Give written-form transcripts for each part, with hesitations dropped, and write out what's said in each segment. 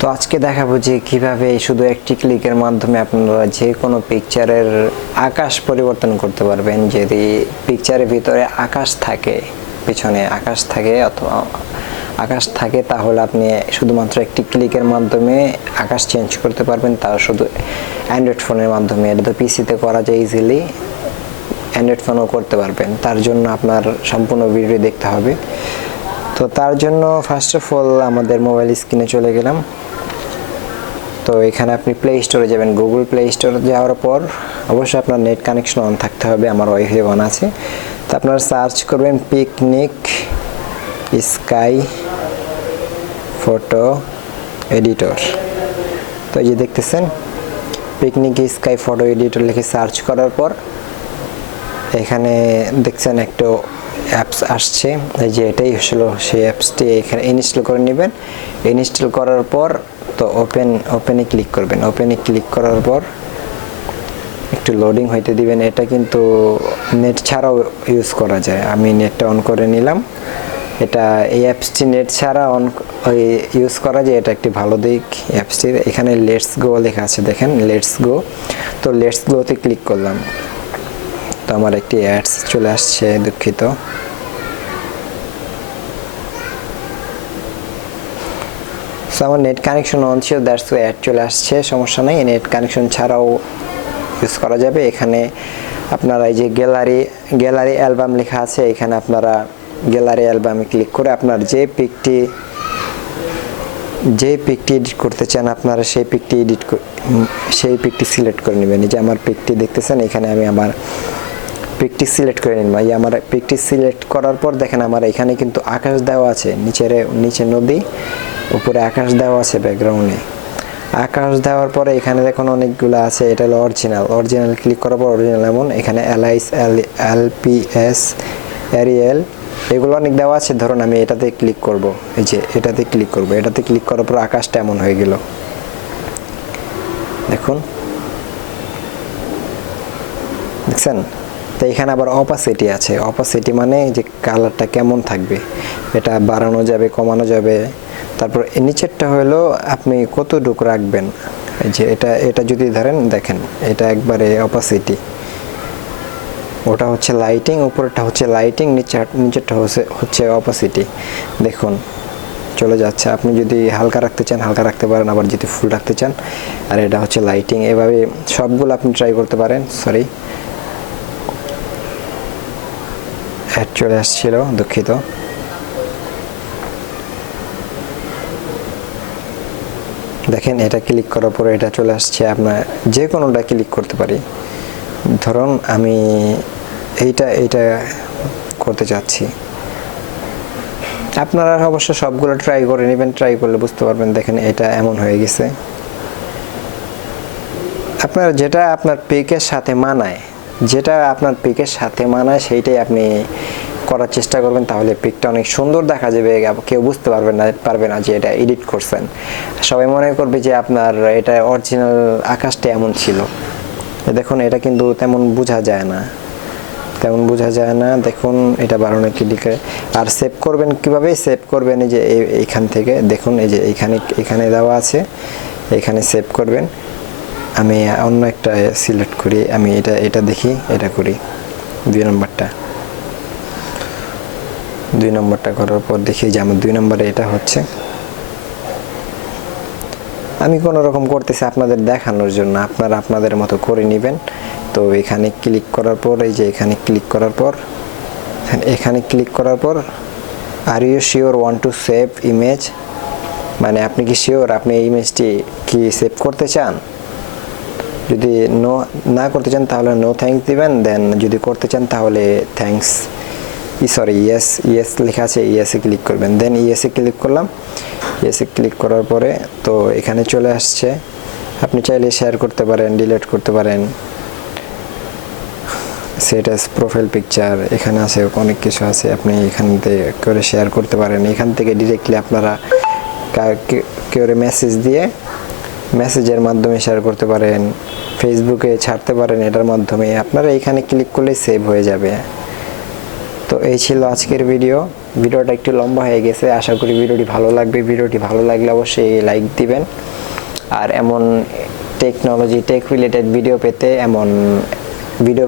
তো আজকে দেখাবো যে কিভাবে শুধু একটি ক্লিকের মাধ্যমে আপনারা যে কোনো পিকচারের আকাশ পরিবর্তন করতে পারবেন। যদি পিকচারের ভিতরে আকাশ থাকে, পিছনে আকাশ থাকে অথবা আকাশ থাকে, তাহলে আপনি শুধুমাত্র একটি ক্লিকের মাধ্যমে আকাশ চেঞ্জ করতে পারবেন, তাও শুধু অ্যান্ড্রয়েড ফোনের মাধ্যমে। এটা তো পিসিতে করা যায় ইজিলি, অ্যান্ড্রয়েড ফোনও করতে পারবেন। তার জন্য আপনার সম্পূর্ণ ভিডিও দেখতে হবে। তো তার জন্য ফার্স্ট অফ অল আমাদের মোবাইল স্ক্রিনে চলে গেলাম। তো এখানে আপনি প্লে স্টোরে যাবেন। গুগল প্লে স্টোরে যাওয়ার পর অবশ্যই আপনার নেট কানেকশন অন থাকতে হবে, আমার ওয়াইফাই অন আছে। তো আপনারা সার্চ করবেন পিকনিক স্কাই ফটো এডিটর। তো এই যে দেখতেছেন পিকনিক স্কাই ফটো এডিটর লিখে সার্চ করার পর এখানে দেখছেন একটা অ্যাপস আসছে। এই যে এটাই হলো সেই অ্যাপসটি, এখানে ইনস্টল করে নেবেন। ইনস্টল করার পর তো ওপেনে ক্লিক করবেন। ওপেনে ক্লিক করার পর একটু লোডিং হইতে দিবেন। এটা কিন্তু নেট ছাড়াও ইউজ করা যায়। আমি নেটটা অন করে নিলাম। এটা এই অ্যাপসটি নেট ছাড়া ইউজ করা যায়, এটা একটি ভালো দিক অ্যাপসটির। এখানে লেটস গো লেখা আছে, দেখেন লেটস গো। তো লেটস গোতে ক্লিক করলাম, তো আমার একটি অ্যাডস চলে আসছে, দুঃখিত। সো আমার নেট কানেকশন অন ছিল, দ্যাটস ওয়াই অ্যাড চলে আসছে, সমস্যা নেই। নেট কানেকশন ছাড়াও ইউজ করা যাবে। এখানে আপনারা এই যে গ্যালারি অ্যালবাম লেখা আছে, এখানে আপনারা গ্যালারি অ্যালবামে ক্লিক করে আপনার যে পিকটি এডিট করতে চান আপনারা সেই পিকটি সিলেক্ট করে নেবেন। এই যে আমার পিকটি দেখতেছেন, এখানে আমি আমার পিকটি সিলেক্ট করে নিন। আমার পিকটি সিলেক্ট করার পর দেখেন আমার এখানে কিন্তু আকাশ দেওয়া আছে, নিচে নদী, উপরে আকাশ দেওয়া আছে ব্যাকগ্রাউন্ডে। আকাশ দেওয়ার পরে এখানে দেখুন অনেকগুলো আছে। এটা হলো অরিজিনাল ক্লিক করার পর অরিজিনাল, এমন এখানে এলআইস এলপিএস এরিয়েল এগুলো অনেক দেওয়া আছে। ধরুন আমি এটাতে ক্লিক করব, এই যে এটাতে ক্লিক করব। এটাতে ক্লিক করার পর আকাশটা এমন হয়ে গেল, দেখুন, দেখছেন। তো এখানে আবার অপাসিটি আছে। অপাসিটি মানে যে কালারটা কেমন থাকবে, এটা বাড়ানো যাবে, কমানো যাবে। তারপর নিচেরটা হলো আপনি কতটুকু রাখবেন। এই যে এটা যদি ধরেন, দেখেন এটা একবারে অপাসিটি, ওটা হচ্ছে লাইটিং, উপরেরটা হচ্ছে লাইটিং, নিচেরটা হচ্ছে অপাসিটি। দেখুন চলে যাচ্ছে। আপনি যদি হালকা রাখতে চান হালকা রাখতে পারেন, আবার যদি ফুল রাখতে চান। আর এটা হচ্ছে লাইটিং। এভাবে সবগুলো আপনি ট্রাই করতে পারেন। সরি, অ্যাড চলে আসছিল, দুঃখিত। দেখেন এটা ক্লিক করার পরে এটা চলে আসছে। আপনার যে কোনোটা ক্লিক করতে পারি। ধরুন আমি এইটা করতে চাচ্ছি। আপনারা অবশ্য সবগুলো ট্রাই করে নেবেন, ট্রাই করলে বুঝতে পারবেন। দেখেন এটা এমন হয়ে গেছে। আপনার যেটা আপনার পিকের সাথে মানায় সেইটাই আপনি করার চেষ্টা করবেন, তাহলে পিকটা অনেক সুন্দর দেখা যাবে। কেউ বুঝতে পারবে না যে এটা এডিট করছেন। সবাই মনে করবে যে আপনার এটা অরিজিনাল আকাশটা এমন ছিল। দেখুন এটা কিন্তু তেমন বোঝা যায় না। দেখুন এটা বাড়ানো ক্লিকে। আর সেভ করবেন কিভাবে? সেভ করবেন এই যে এইখান থেকে, দেখুন এই যে এখানে দেওয়া আছে, এখানে সেভ করবেন। আমি অন্য একটা সিলেক্ট করি, আমি এটা দেখি, এটা করি 2 নম্বরটা করার পর দেখি যে আমার 2 নম্বরে এটা হচ্ছে। আমি কোনো রকম করতেছি আপনাদের দেখানোর জন্য, আপনারা আপনাদের মতো করে নেবেন। তো এখানে ক্লিক করার পর এই যে এখানে ক্লিক করার পর are you sure want to save image, মানে আপনি কি শিওর আপনি এই ইমেজটি কি সেভ করতে চান? যদি না করতে চান তাহলে নো থ্যাঙ্কস দিবেন। দেন যদি করতে চান তাহলে থ্যাঙ্কস, ইয়েস লেখা আছে, ইয়েসে ক্লিক করবেন। দেন ইয়েসে ক্লিক করলাম। ইয়েসে ক্লিক করার পরে তো এখানে চলে আসছে। আপনি চাইলে শেয়ার করতে পারেন, ডিলিট করতে পারেন, সেট অ্যাজ প্রোফাইল পিকচার, এখানে আছে অনেক কিছু আছে। আপনি এখান থেকে করে শেয়ার করতে পারেন। এখান থেকে ডিরেক্টলি আপনারা কেউ মেসেজ দিয়ে মেসেজের মাধ্যমে শেয়ার করতে পারেন, ফেসবুকে ছাড়তে পারেন। এটার মাধ্যমে আপনারা এখানে ক্লিক করলে সেভ হয়ে যাবে। তো এই ছিল আজকের ভিডিও। ভিডিওটা একটু লম্বা হয়ে গেছে, আশা করি ভিডিওটি ভালো লাগবে। ভিডিওটি ভালো লাগলে অবশ্যই লাইক দিবেন। আর এমন টেকনোলজি টেক রিলেটেড ভিডিও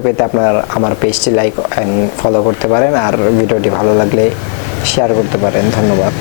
পেতে আপনার আমার পেজটি লাইক এন্ড ফলো করতে পারেন, আর ভিডিওটি ভালো লাগলে শেয়ার করতে পারেন। ধন্যবাদ।